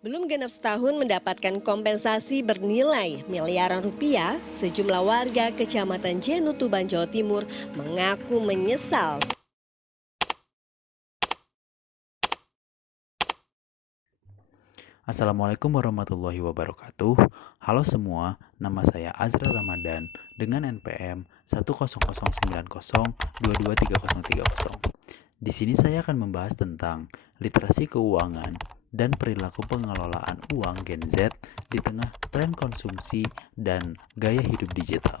Belum genap setahun mendapatkan kompensasi bernilai miliaran rupiah, sejumlah warga Kecamatan Jenu, Tuban, Jawa Timur mengaku menyesal. Assalamualaikum warahmatullahi wabarakatuh. Halo semua, nama saya Azra Ramadan dengan NPM 10090223030. Di sini saya akan membahas tentang literasi keuangan dan perilaku pengelolaan uang Gen Z di tengah tren konsumsi dan gaya hidup digital.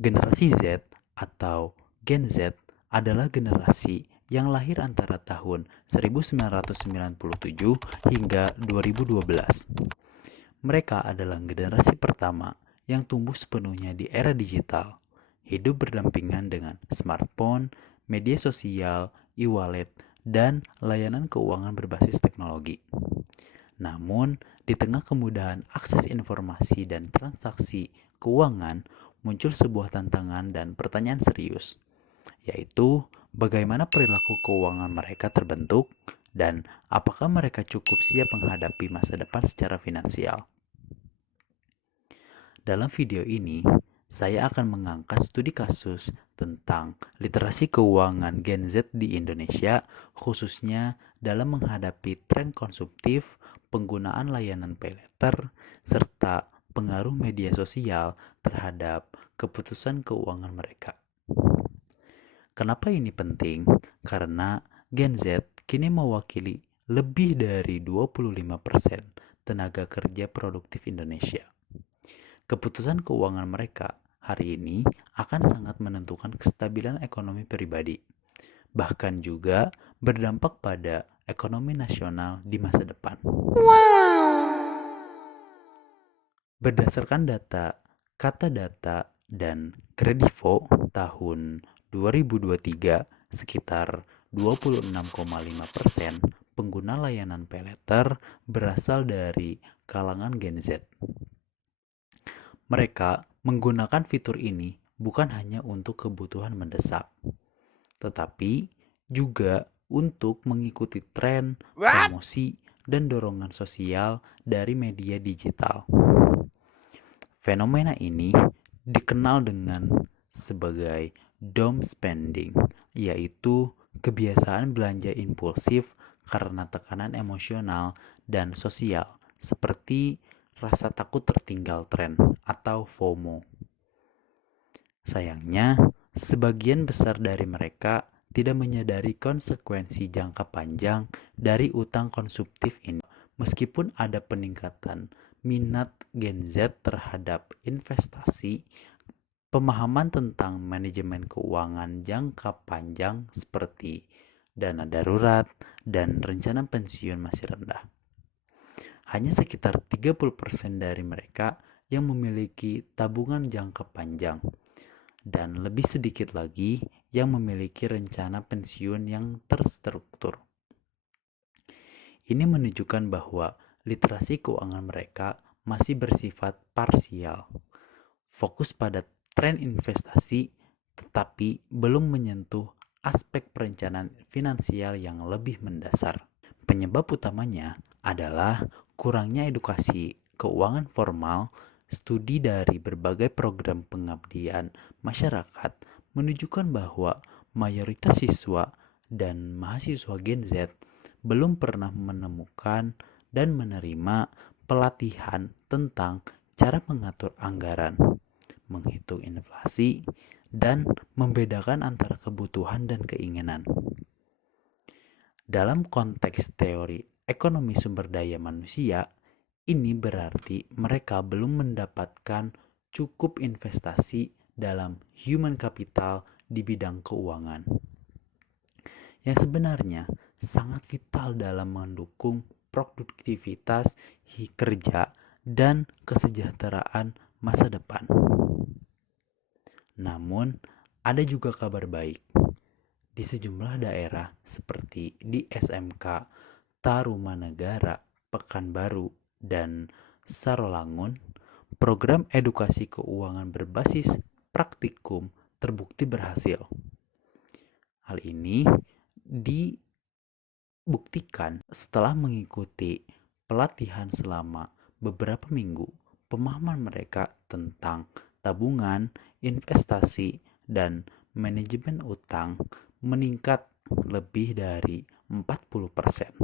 Generasi Z atau Gen Z adalah generasi yang lahir antara tahun 1997 hingga 2012. Mereka adalah generasi pertama yang tumbuh sepenuhnya di era digital, hidup berdampingan dengan smartphone, media sosial, e-wallet, dan layanan keuangan berbasis teknologi. Namun, di tengah kemudahan akses informasi dan transaksi keuangan, muncul sebuah tantangan dan pertanyaan serius, yaitu bagaimana perilaku keuangan mereka terbentuk dan apakah mereka cukup siap menghadapi masa depan secara finansial. Dalam video ini, saya akan mengangkat studi kasus tentang literasi keuangan Gen Z di Indonesia, khususnya dalam menghadapi tren konsumtif, penggunaan layanan paylater, serta pengaruh media sosial terhadap keputusan keuangan mereka. Kenapa ini penting? Karena Gen Z kini mewakili lebih dari 25% tenaga kerja produktif Indonesia. Keputusan keuangan mereka hari ini akan sangat menentukan kestabilan ekonomi pribadi, bahkan juga berdampak pada ekonomi nasional di masa depan. Berdasarkan data Kata Data dan Kredivo tahun 2023, sekitar 26,5% pengguna layanan paylater berasal dari kalangan Gen Z. Mereka menggunakan fitur ini bukan hanya untuk kebutuhan mendesak, tetapi juga untuk mengikuti tren, promosi, dan dorongan sosial dari media digital. Fenomena ini dikenal dengan sebagai doom spending, yaitu kebiasaan belanja impulsif karena tekanan emosional dan sosial, seperti rasa takut tertinggal tren atau FOMO. Sayangnya, sebagian besar dari mereka tidak menyadari konsekuensi jangka panjang dari utang konsumtif ini. Meskipun ada peningkatan minat Gen Z terhadap investasi, pemahaman tentang manajemen keuangan jangka panjang seperti dana darurat dan rencana pensiun masih rendah. Hanya sekitar 30% dari mereka yang memiliki tabungan jangka panjang dan lebih sedikit lagi yang memiliki rencana pensiun yang terstruktur. Ini menunjukkan bahwa literasi keuangan mereka masih bersifat parsial, fokus pada tren investasi, tetapi belum menyentuh aspek perencanaan finansial yang lebih mendasar. Penyebab utamanya adalah kurangnya edukasi keuangan formal. Studi dari berbagai program pengabdian masyarakat menunjukkan bahwa mayoritas siswa dan mahasiswa Gen Z belum pernah menemukan dan menerima pelatihan tentang cara mengatur anggaran, menghitung inflasi, dan membedakan antara kebutuhan dan keinginan. Dalam konteks teori ekonomi sumber daya manusia, ini berarti mereka belum mendapatkan cukup investasi dalam human capital di bidang keuangan, yang sebenarnya sangat vital dalam mendukung produktivitas kerja dan kesejahteraan masa depan. Namun, ada juga kabar baik. Di sejumlah daerah seperti di SMK Tarumanegara, Pekanbaru, dan Sarolangun, program edukasi keuangan berbasis praktikum terbukti berhasil. Hal ini Buktikan setelah mengikuti pelatihan selama beberapa minggu, pemahaman mereka tentang tabungan, investasi, dan manajemen utang meningkat lebih dari 40%.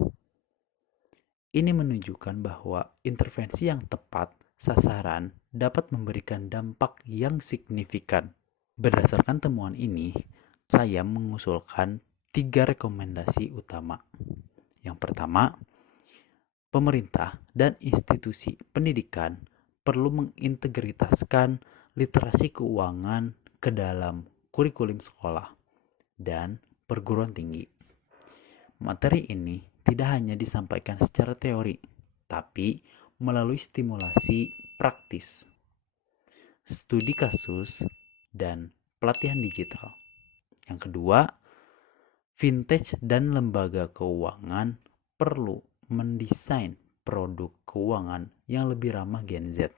Ini menunjukkan bahwa intervensi yang tepat sasaran dapat memberikan dampak yang signifikan. Berdasarkan temuan ini, saya mengusulkan 3 rekomendasi utama. Yang pertama, pemerintah dan institusi pendidikan perlu mengintegritaskan literasi keuangan ke dalam kurikulum sekolah dan perguruan tinggi. Materi ini tidak hanya disampaikan secara teori, tapi melalui stimulasi praktis, studi kasus, dan pelatihan digital. Yang kedua, vintage dan lembaga keuangan perlu mendesain produk keuangan yang lebih ramah Gen Z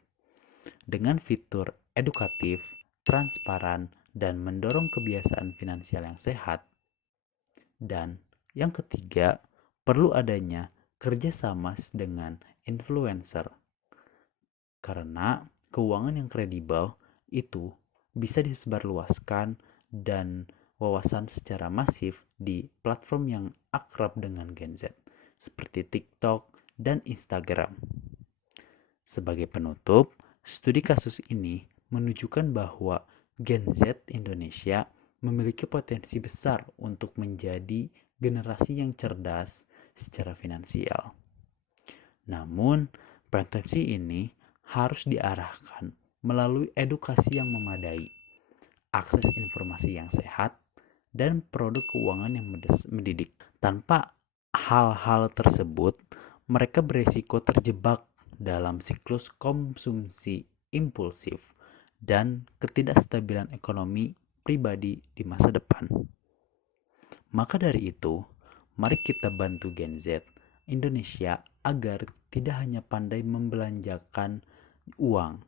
dengan fitur edukatif, transparan, dan mendorong kebiasaan finansial yang sehat. Dan yang ketiga, perlu adanya kerjasama dengan influencer karena keuangan yang kredibel itu bisa disebarluaskan dan wawasan secara masif di platform yang akrab dengan Gen Z seperti TikTok dan Instagram. Sebagai penutup, studi kasus ini menunjukkan bahwa Gen Z Indonesia memiliki potensi besar untuk menjadi generasi yang cerdas secara finansial. Namun, potensi ini harus diarahkan melalui edukasi yang memadai, akses informasi yang sehat, dan produk keuangan yang mendidik. Tanpa hal-hal tersebut, mereka beresiko terjebak dalam siklus konsumsi impulsif dan ketidakstabilan ekonomi pribadi di masa depan. Maka dari itu, mari kita bantu Gen Z Indonesia agar tidak hanya pandai membelanjakan uang,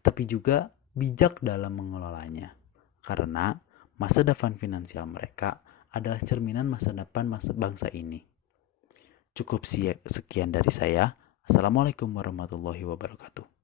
tapi juga bijak dalam mengelolanya. Karena masa depan finansial mereka adalah cerminan masa depan bangsa ini. Cukup sekian dari saya. Assalamualaikum warahmatullahi wabarakatuh.